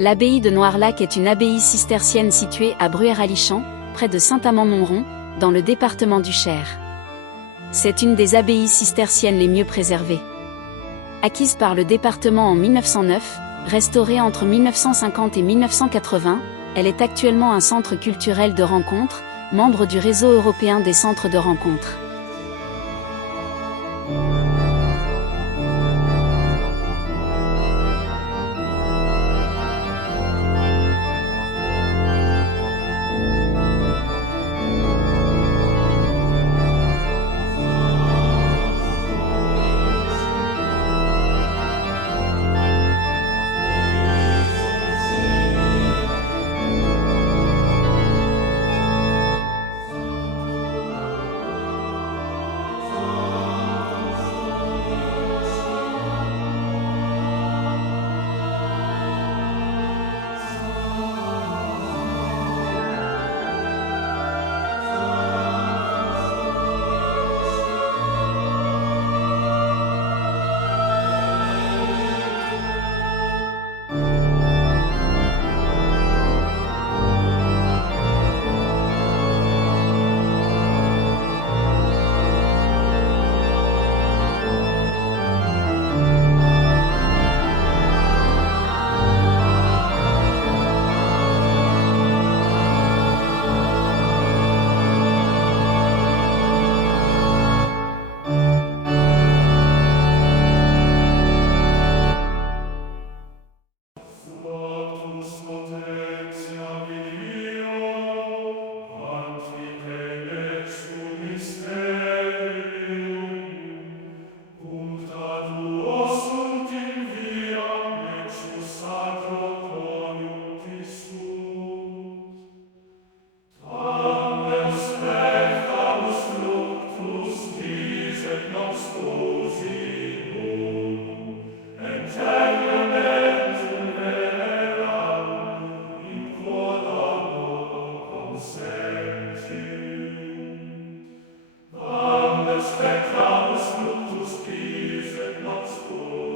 L'abbaye de Noirlac est une abbaye cistercienne située à Bruère-Alichamps, près de Saint-Amand-Montrond, dans le département du Cher. C'est une des abbayes cisterciennes les mieux préservées. Acquise par le département en 1909, restaurée entre 1950 et 1980, elle est actuellement un centre culturel de rencontres, membre du réseau européen des centres de rencontres.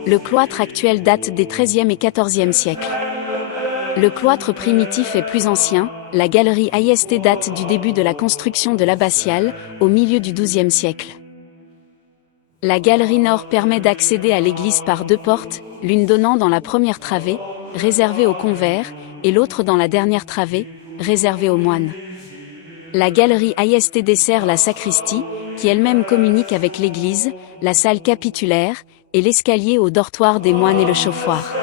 Le cloître actuel date des XIIIe et XIVe siècles. Le cloître primitif est plus ancien, la galerie Ist date du début de la construction de l'abbatiale, au milieu du XIIe siècle. La galerie nord permet d'accéder à l'église par deux portes, l'une donnant dans la première travée, réservée aux convers, et l'autre dans la dernière travée, réservée aux moines. La galerie Ist dessert la sacristie, qui elle-même communique avec l'église, la salle capitulaire, et l'escalier au dortoir des moines et le chauffoir.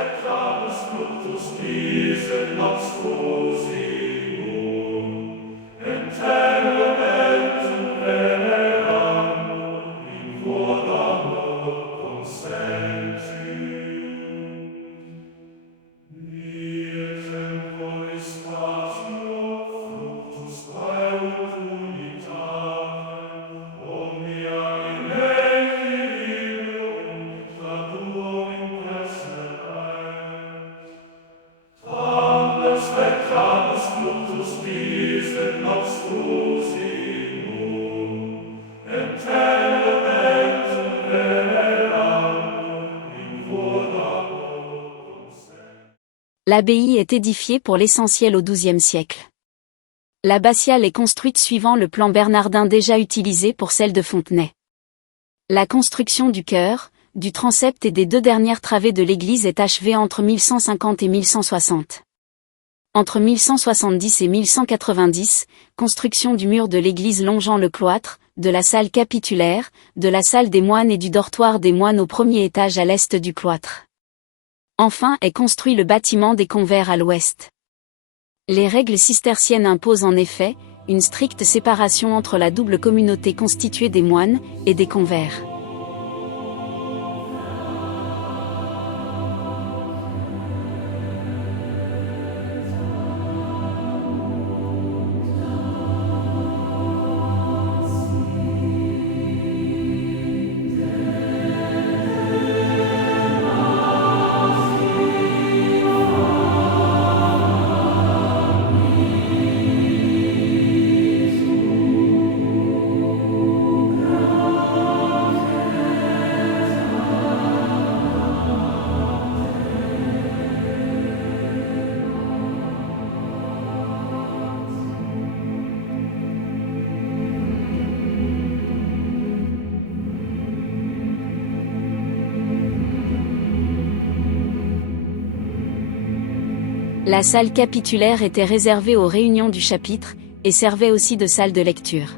L'abbaye est édifiée pour l'essentiel au XIIe siècle. L'abbatiale est construite suivant le plan bernardin déjà utilisé pour celle de Fontenay. La construction du chœur, du transept et des deux dernières travées de l'église est achevée entre 1150 et 1160. Entre 1170 et 1190, construction du mur de l'église longeant le cloître, de la salle capitulaire, de la salle des moines et du dortoir des moines au premier étage à l'est du cloître. Enfin est construit le bâtiment des convers à l'ouest. Les règles cisterciennes imposent en effet une stricte séparation entre la double communauté constituée des moines et des convers. La salle capitulaire était réservée aux réunions du chapitre, et servait aussi de salle de lecture.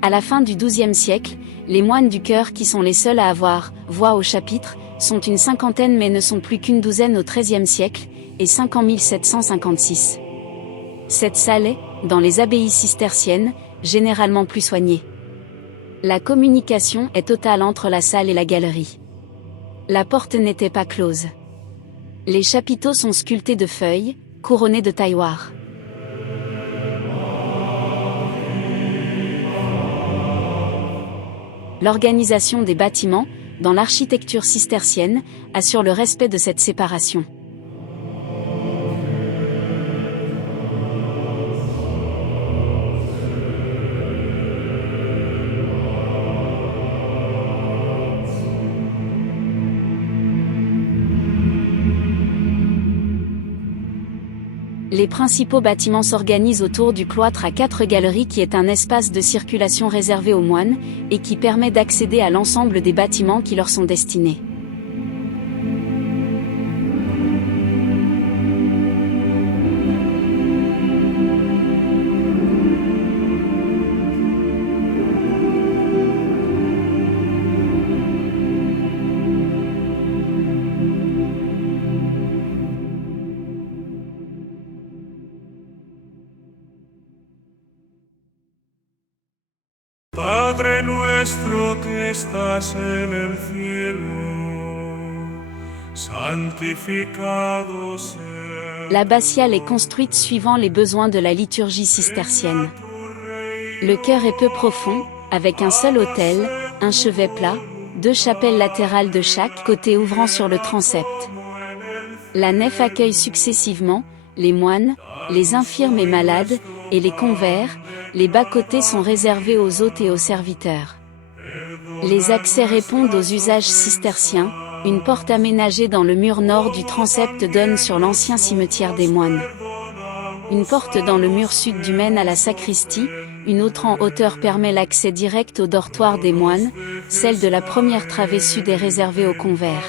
À la fin du XIIe siècle, les moines du chœur qui sont les seuls à avoir voix au chapitre, sont une cinquantaine mais ne sont plus qu'une douzaine au XIIIe siècle, et 5 en 1756. Cette salle est, dans les abbayes cisterciennes, généralement plus soignée. La communication est totale entre la salle et la galerie. La porte n'était pas close. Les chapiteaux sont sculptés de feuilles, couronnés de tailloirs. L'organisation des bâtiments, dans l'architecture cistercienne, assure le respect de cette séparation. Les principaux bâtiments s'organisent autour du cloître à 4 galeries qui est un espace de circulation réservé aux moines, et qui permet d'accéder à l'ensemble des bâtiments qui leur sont destinés. Padre nuestro que estás en el cielo, santificado sea. L'abbatiale est construite suivant les besoins de la liturgie cistercienne. Le chœur est peu profond, avec un seul autel, un chevet plat, 2 chapelles latérales de chaque côté ouvrant sur le transept. La nef accueille successivement les moines, les infirmes et malades, et les convers. Les bas-côtés sont réservés aux hôtes et aux serviteurs. Les accès répondent aux usages cisterciens. Une porte aménagée dans le mur nord du transept donne sur l'ancien cimetière des moines. Une porte dans le mur sud du mène à la sacristie, une autre en hauteur permet l'accès direct au dortoir des moines, celle de la première travée sud est réservée aux convers.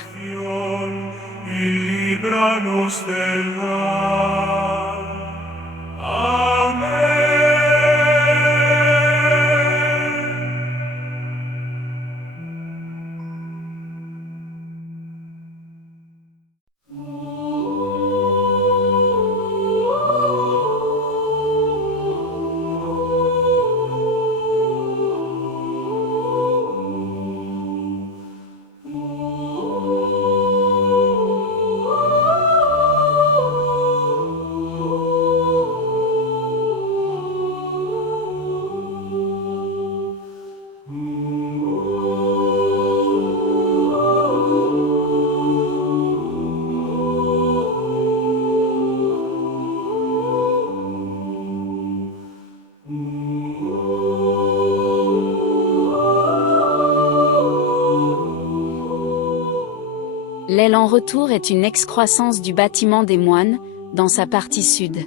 L'aile en retour est une excroissance du bâtiment des moines, dans sa partie sud.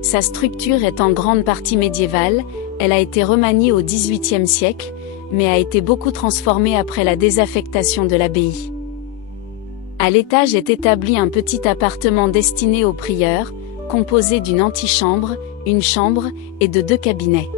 Sa structure est en grande partie médiévale, elle a été remaniée au XVIIIe siècle, mais a été beaucoup transformée après la désaffectation de l'abbaye. À l'étage est établi un petit appartement destiné aux prieurs, composé d'une antichambre, une chambre, et de 2 cabinets.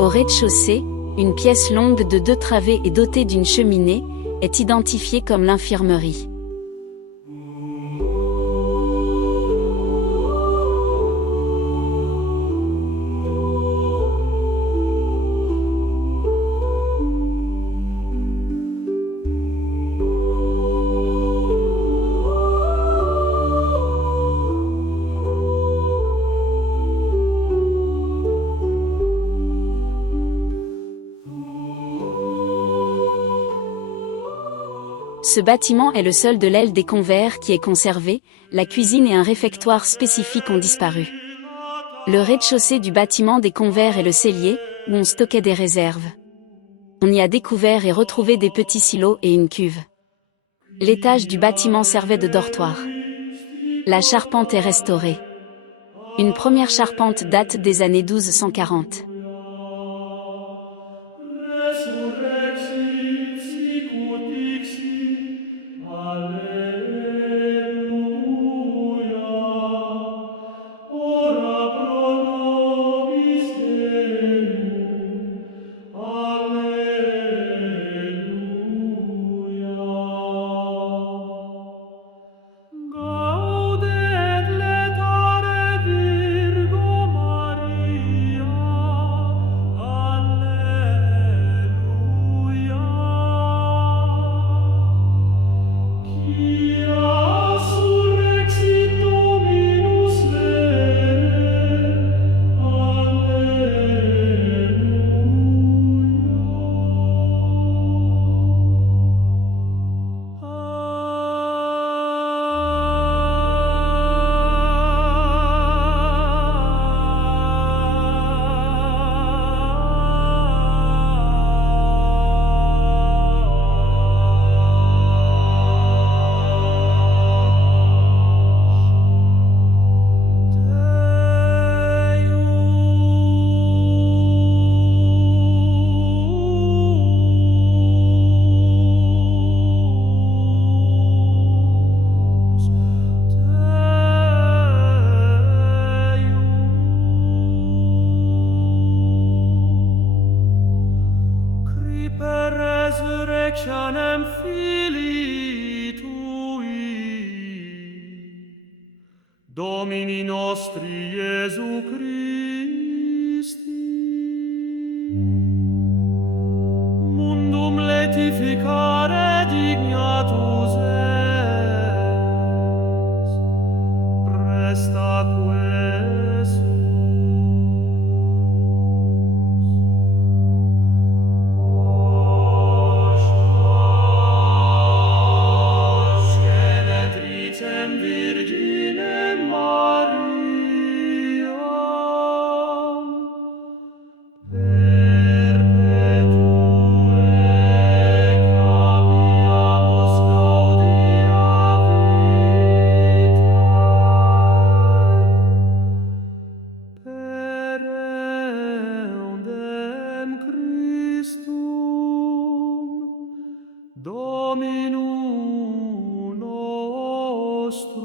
Au rez-de-chaussée, une pièce longue de 2 travées et dotée d'une cheminée, est identifiée comme l'infirmerie. Ce bâtiment est le seul de l'aile des convers qui est conservé, la cuisine et un réfectoire spécifique ont disparu. Le rez-de-chaussée du bâtiment des convers est le cellier, où on stockait des réserves. On y a découvert et retrouvé des petits silos et une cuve. L'étage du bâtiment servait de dortoir. La charpente est restaurée. Une première charpente date des années 1240. Resurrexit sicut dixit, Alleluia. Ora pro nobis Deum, Alleluia. Gaudet letare Virgo Maria, Alleluia. Quia surrexit Dominus vere, per resurrectionem Filii Tui, Domini nostri Iesu Christi, mundum laetificare dignatus es, presta quesus. Virginem Mariam, perpetue capiamus gaudia vitae, per eundem Christum, Dominum nostrum.